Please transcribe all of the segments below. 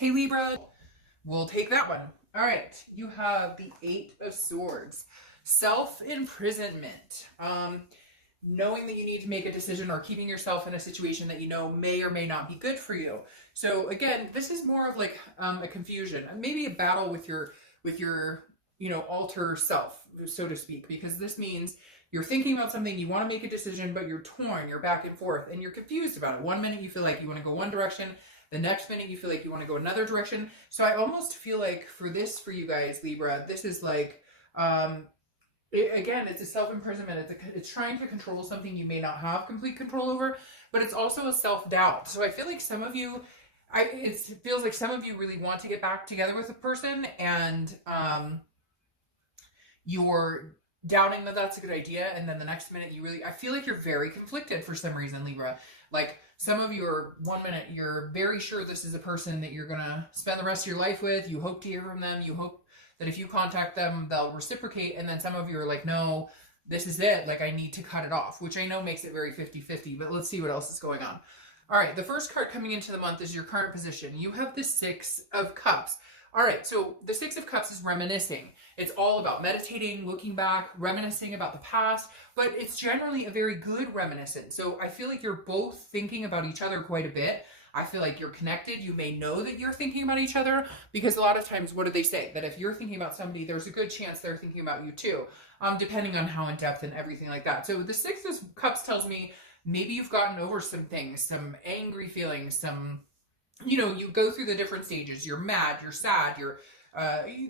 Hey Libra, we'll take that one. All right, you have the Eight of Swords. Self-imprisonment. Knowing that you need to make a decision or keeping yourself in a situation that you know may or may not be good for you. So again, this is more of like a confusion, maybe a battle with your alter self, so to speak, because this means you're thinking about something, you want to make a decision, but you're torn, you're back and forth, and you're confused about it. One minute you feel like you want to go one direction, the next minute you feel like you want to go another direction. So I almost feel like for you guys, Libra, this is like, again, it's a self-imprisonment. It's trying to control something you may not have complete control over, but it's also a self-doubt. So I feel like some of you, it feels like some of you really want to get back together with a person, and you're doubting that that's a good idea, and then the next minute I feel like you're very conflicted for some reason, Libra. Like some of you are, one minute you're very sure this is a person that you're gonna spend the rest of your life with, you hope to hear from them, you hope that if you contact them they'll reciprocate, and then some of you are like, no, this is it, like I need to cut it off, which I know makes it very 50-50, but let's see what else is going on. All right, the first card coming into the month is your current position. You have the Six of Cups. All right, so the Six of Cups is reminiscing. It's all about meditating, looking back, reminiscing about the past, but it's generally a very good reminiscence. So I feel like you're both thinking about each other quite a bit. I feel like you're connected. You may know that you're thinking about each other, because a lot of times, what do they say? That if you're thinking about somebody, there's a good chance they're thinking about you too, depending on how in depth and everything like that. So the Six of Cups tells me maybe you've gotten over some things, some angry feelings, some, you go through the different stages. You're mad, you're sad,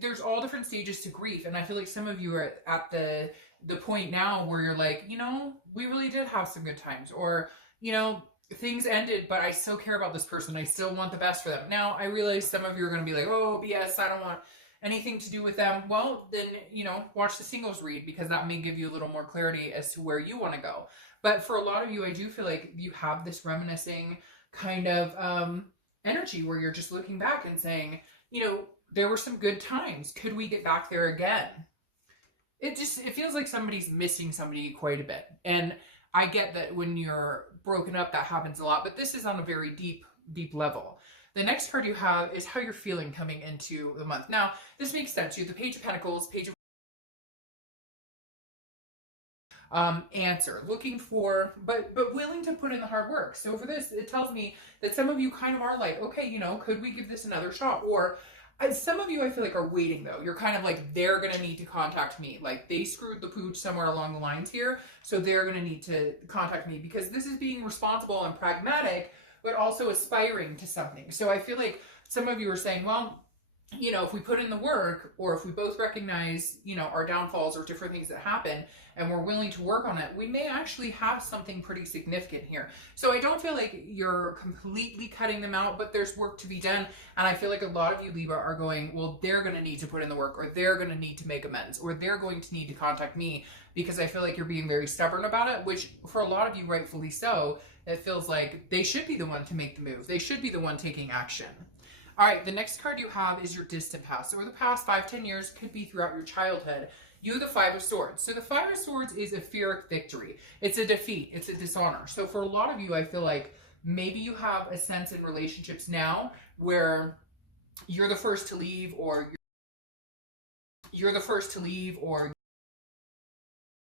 there's all different stages to grief. And I feel like some of you are at the point now where you're like, we really did have some good times, or, things ended, but I still care about this person. I still want the best for them. Now, I realize some of you are going to be like, oh, BS, I don't want anything to do with them. Well, then, watch the singles read, because that may give you a little more clarity as to where you want to go. But for a lot of you, I do feel like you have this reminiscing kind of energy where you're just looking back and saying, there were some good times. Could we get back there again? It feels like somebody's missing somebody quite a bit. And I get that when you're broken up, that happens a lot, but this is on a very deep level. The next card you have is how you're feeling coming into the month. Now, this makes sense. You have the Page of Pentacles, Page of answer, looking for, but willing to put in the hard work. So for this, it tells me that some of you kind of are like, okay, could we give this another shot? Or some of you, I feel like, are waiting though. You're kind of like, they're going to need to contact me. Like they screwed the pooch somewhere along the lines here. So they're going to need to contact me, because this is being responsible and pragmatic, but also aspiring to something. So I feel like some of you are saying, well, if we put in the work, or if we both recognize, our downfalls or different things that happen, and we're willing to work on it, we may actually have something pretty significant here. So I don't feel like you're completely cutting them out, but there's work to be done. And I feel like a lot of you, Libra, are going, well, they're going to need to put in the work, or they're going to need to make amends, or they're going to need to contact me, because I feel like you're being very stubborn about it, which for a lot of you, rightfully so, it feels like they should be the one to make the move. They should be the one taking action. All right, the next card you have is your distant past, or the past 5-10 years, could be throughout your childhood. You have the Five of Swords. So the Five of Swords is a Pyrrhic victory. It's a defeat. It's a dishonor. So for a lot of you, I feel like maybe you have a sense in relationships now where you're the first to leave, or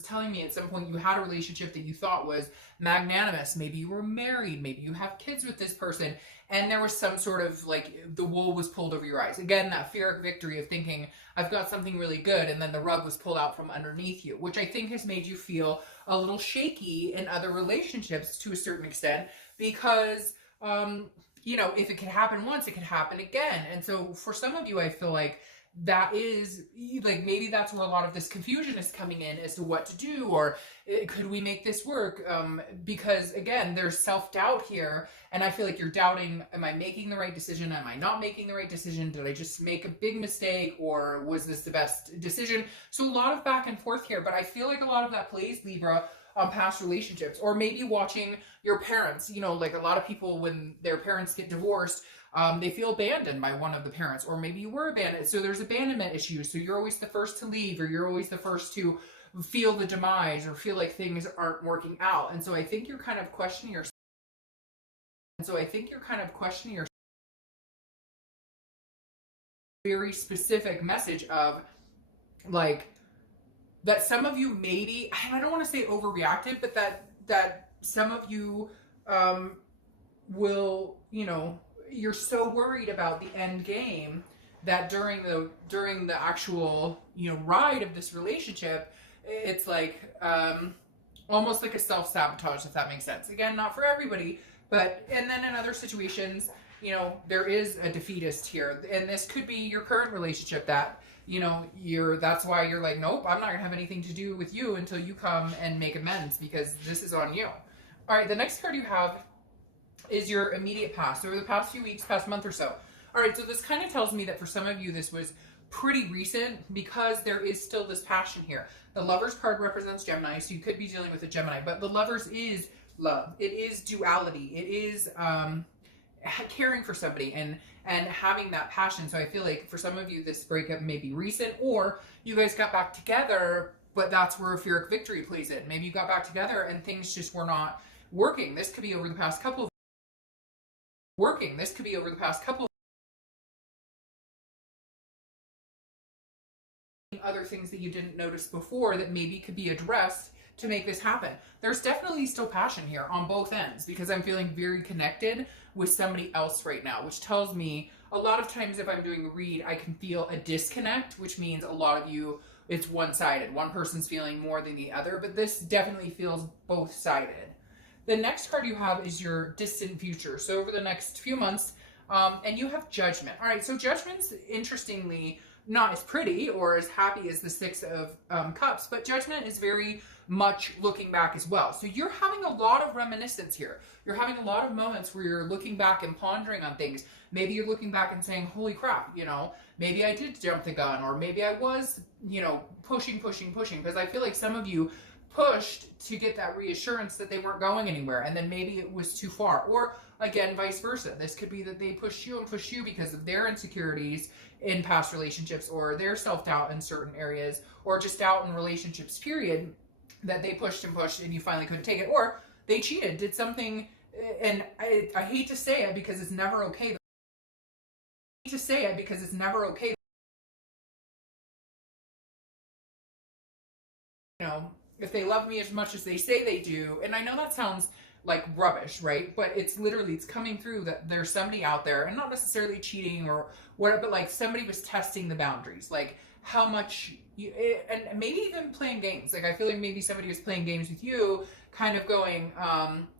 telling me at some point you had a relationship that you thought was magnanimous. Maybe you were married, maybe you have kids with this person, and there was some sort of like the wool was pulled over your eyes. Again, that Pyrrhic victory of thinking, I've got something really good, and then the rug was pulled out from underneath you, which I think has made you feel a little shaky in other relationships to a certain extent, because if it can happen once, it can happen again. And so for some of you, I feel like that is like, maybe that's where a lot of this confusion is coming in as to what to do, or could we make this work? Because again, there's self-doubt here, and I feel like you're doubting, am I making the right decision? Am I not making the right decision? Did I just make a big mistake, or was this the best decision? So a lot of back and forth here, but I feel like a lot of that plays, Libra, on past relationships, or maybe watching your parents. Like a lot of people, when their parents get divorced, they feel abandoned by one of the parents, or maybe you were abandoned. So there's abandonment issues. So you're always the first to leave, or you're always the first to feel the demise, or feel like things aren't working out. And so I think you're kind of questioning yourself. very specific message of like that some of you maybe, and I don't want to say overreacted, but that some of you will, you know, you're so worried about the end game that during the actual, you know, ride of this relationship, it's like almost like a self-sabotage, if that makes sense. Again, not for everybody, but and then in other situations, you know, there is a defeatist here, and this could be your current relationship that, you know, that's why you're like, nope, I'm not gonna have anything to do with you until you come and make amends, because this is on you. All right, the next card you have is your immediate past, over the past few weeks, past month or so. All right, so this kind of tells me that for some of you, this was pretty recent because there is still this passion here. The Lovers card represents Gemini, so you could be dealing with a Gemini, but the Lovers is love. It is duality. It is caring for somebody and having that passion. So I feel like for some of you, this breakup may be recent, or you guys got back together, but that's where Etheric Victory plays in. Maybe you got back together and things just were not working. This could be over the past couple of other things that you didn't notice before that maybe could be addressed to make this happen. There's definitely still passion here on both ends, because I'm feeling very connected with somebody else right now, which tells me a lot of times if I'm doing a read, I can feel a disconnect, which means a lot of you, it's one-sided. One person's feeling more than the other, but this definitely feels both-sided. The next card you have is your distant future. So over the next few months, and you have Judgment. All right, so Judgment's interestingly not as pretty or as happy as the Six of Cups, but Judgment is very much looking back as well. So you're having a lot of reminiscence here. You're having a lot of moments where you're looking back and pondering on things. Maybe you're looking back and saying, holy crap, you know, maybe I did jump the gun, or maybe I was, you know, pushing, because I feel like some of you pushed to get that reassurance that they weren't going anywhere, and then maybe it was too far. Or again, vice versa. This could be that they pushed you because of their insecurities in past relationships, or their self-doubt in certain areas, or just doubt in relationships, period, that they pushed and you finally couldn't take it. Or they cheated, did something, and I hate to say it because it's never okay. You know, if they love me as much as they say they do, and I know that sounds like rubbish, right? But it's literally, it's coming through that there's somebody out there, and not necessarily cheating or whatever, but like somebody was testing the boundaries, like how much you, and maybe even playing games. Like I feel like maybe somebody was playing games with you, kind of going,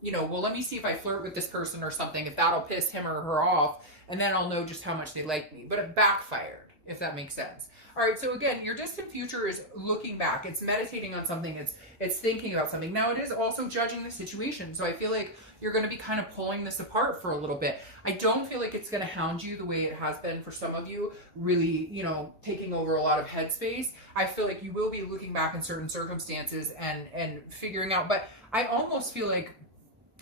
you know, well, let me see if I flirt with this person or something, if that'll piss him or her off, and then I'll know just how much they like me. But it backfired, if that makes sense. All right, so again, your distant future is looking back. It's meditating on something. It's thinking about something. Now, it is also judging the situation. So I feel like you're going to be kind of pulling this apart for a little bit. I don't feel like it's going to hound you the way it has been for some of you, really, you know, taking over a lot of headspace. I feel like you will be looking back in certain circumstances and figuring out. But I almost feel like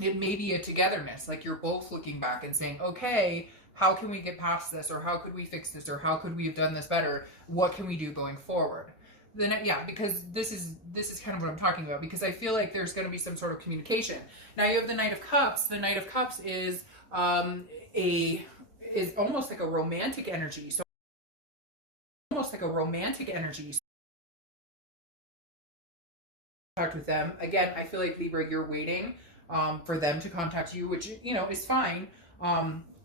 it may be a togetherness. Like you're both looking back and saying, okay, how can we get past this? Or how could we fix this? Or how could we have done this better? What can we do going forward? Then, yeah, because this is kind of what I'm talking about, because I feel like there's going to be some sort of communication. Now you have the Knight of Cups. The Knight of Cups is almost like a romantic energy. So contact with them. Again, I feel like Libra, you're waiting for them to contact you, which, you know, is fine.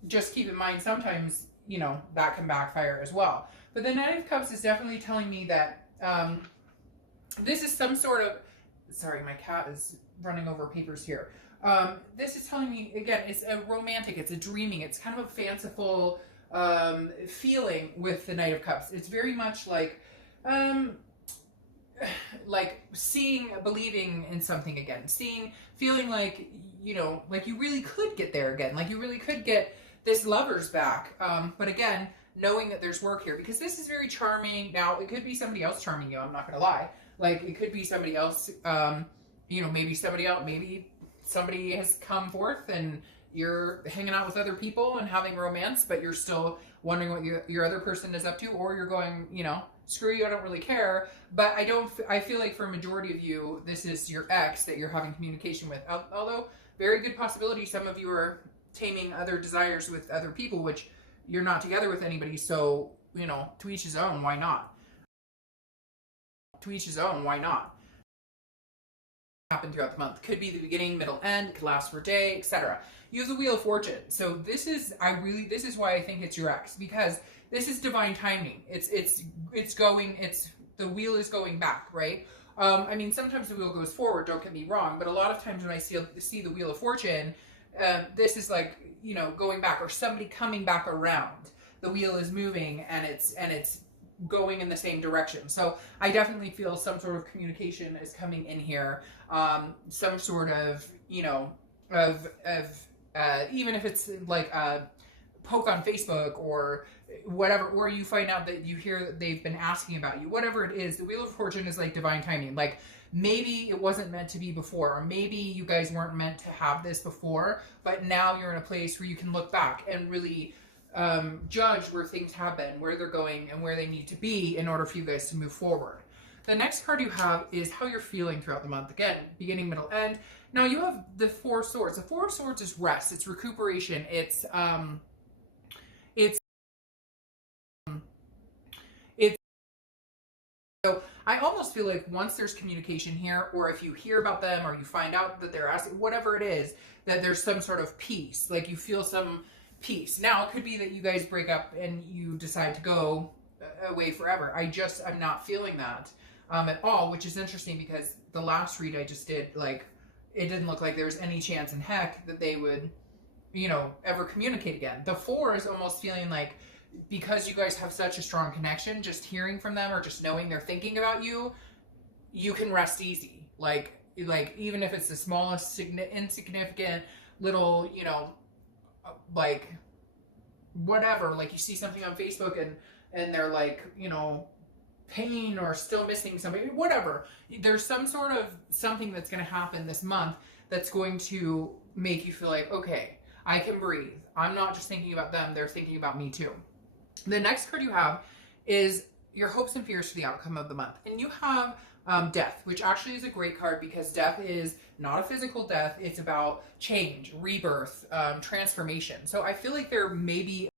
Just keep in mind, sometimes, you know, that can backfire as well. But the Knight of Cups is definitely telling me that this is some sort of, sorry, my cat is running over papers here. This is telling me, again, it's a romantic, it's a dreaming, it's kind of a fanciful feeling with the Knight of Cups. It's very much like seeing, believing in something again, feeling like, you know, like you really could get there again, like you really could get this lover's back. But again, knowing that there's work here, because this is very charming. Now, it could be somebody else charming you, I'm not going to lie. Like, it could be somebody else, you know, maybe somebody has come forth and you're hanging out with other people and having romance, but you're still wondering what your other person is up to, or you're going, you know, screw you, I don't really care. But I feel like for a majority of you, this is your ex that you're having communication with. Although, very good possibility some of you are taming other desires with other people, which you're not together with anybody, so you know, to each his own, why not? To each his own, why not? Happen throughout the month. Could be the beginning, middle, end, could last for a day, etc. You have the Wheel of Fortune. So this is why I think it's your ex, because this is divine timing. The wheel is going back, right? I mean, sometimes the wheel goes forward, don't get me wrong, but a lot of times when I see the Wheel of Fortune, this is like, you know, going back, or somebody coming back around. The wheel is moving and it's going in the same direction. So I definitely feel some sort of communication is coming in here. Some sort of, you know, even if it's like a poke on Facebook or whatever, or you find out that you hear that they've been asking about you, whatever it is, the Wheel of Fortune is like divine timing. Like, maybe it wasn't meant to be before, or maybe you guys weren't meant to have this before, but now you're in a place where you can look back and really judge where things have been, where they're going, and where they need to be in order for you guys to move forward. The next card you have is how you're feeling throughout the month. Again, beginning, middle, end. Now you have the Four of Swords. The Four of Swords is rest, it's recuperation, it's so I almost feel like once there's communication here, or if you hear about them, or you find out that they're asking, whatever it is, that there's some sort of peace. Like, you feel some peace. Now, it could be that you guys break up and you decide to go away forever. I'm not feeling that at all, which is interesting because the last read I just did, like, it didn't look like there was any chance in heck that they would, you know, ever communicate again. The Four is almost feeling like, because you guys have such a strong connection, just hearing from them or just knowing they're thinking about you, you can rest easy. Like even if it's the smallest insignificant little, you know, like whatever, like you see something on Facebook and they're like, you know, pain or still missing somebody, whatever. There's some sort of something that's going to happen this month that's going to make you feel like, okay, I can breathe. I'm not just thinking about them, they're thinking about me too. The next card you have is your hopes and fears for the outcome of the month. And you have death, which actually is a great card because death is not a physical death. It's about change, rebirth, transformation. So I feel like there may be,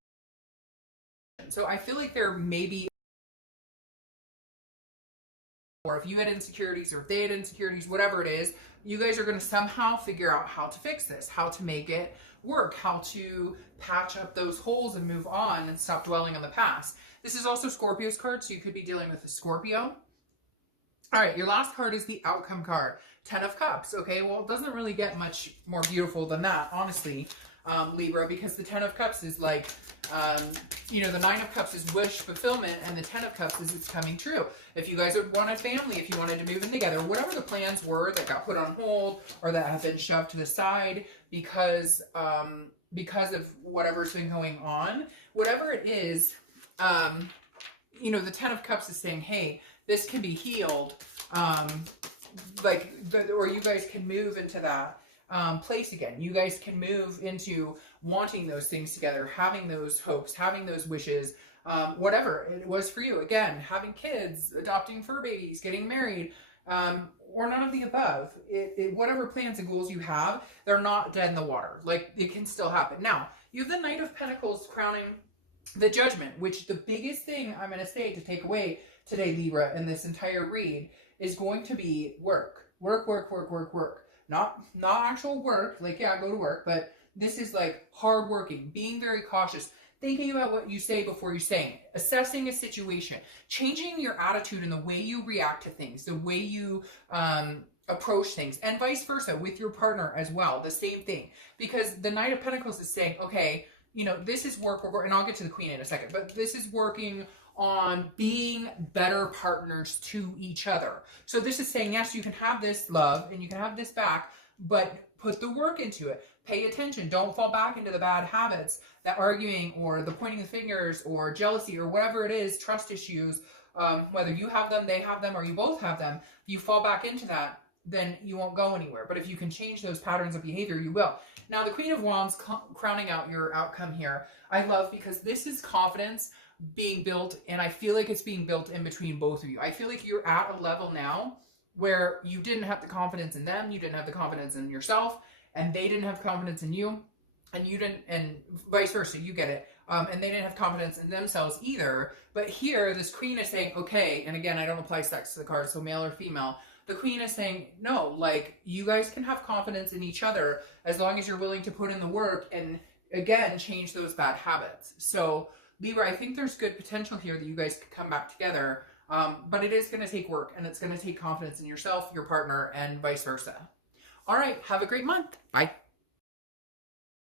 or if you had insecurities or if they had insecurities, whatever it is, you guys are going to somehow figure out how to fix this, how to make it work, how to patch up those holes and move on and stop dwelling on the past. This is also Scorpio's card, so you could be dealing with a Scorpio. All right, your last card is the outcome card, 10 of Cups. Okay, well, it doesn't really get much more beautiful than that, honestly, Libra, because the 10 of Cups is like, you know, the 9 of Cups is wish fulfillment, and the 10 of Cups is it's coming true. If you guys would want a family, if you wanted to move in together, whatever the plans were that got put on hold or that have been shoved to the side because of whatever's been going on, whatever it is, you know, the 10 of Cups is saying, hey, this can be healed, or you guys can move into that place again. You guys can move into wanting those things together, having those hopes, having those wishes, whatever it was for you. Again, having kids, adopting fur babies, getting married, or none of the above. Whatever plans and goals you have, they're not dead in the water. Like, it can still happen. Now, you have the Knight of Pentacles crowning the Judgment, which the biggest thing I'm going to say to take away today, Libra, in this entire read is going to be work. Work, work, work, work, work. Not actual work, like, yeah, go to work, but this is like hard working, being very cautious, thinking about what you say before you say it, assessing a situation, changing your attitude and the way you react to things, the way you approach things, and vice versa with your partner as well, the same thing. Because the Knight of Pentacles is saying, okay, you know, this is work, and I'll get to the Queen in a second, but this is working on being better partners to each other. So this is saying, yes, you can have this love and you can have this back, but put the work into it. Pay attention. Don't fall back into the bad habits, that arguing or the pointing the fingers or jealousy or whatever it is, trust issues, whether you have them, they have them, or you both have them. If you fall back into that, then you won't go anywhere. But if you can change those patterns of behavior, you will. Now, the Queen of Wands crowning out your outcome here, I love, because this is confidence being built, and I feel like it's being built in between both of you. I feel like you're at a level now where you didn't have the confidence in them, you didn't have the confidence in yourself, and they didn't have confidence in you, and you didn't, and vice versa. You get it. and they didn't have confidence in themselves either. But here, this queen is saying, okay, and again, I don't apply sex to the card, so male or female. The queen is saying, no, like, you guys can have confidence in each other as long as you're willing to put in the work and, again, change those bad habits. So, Libra, I think there's good potential here that you guys could come back together, but it is going to take work, and it's going to take confidence in yourself, your partner, and vice versa. All right, have a great month. Bye.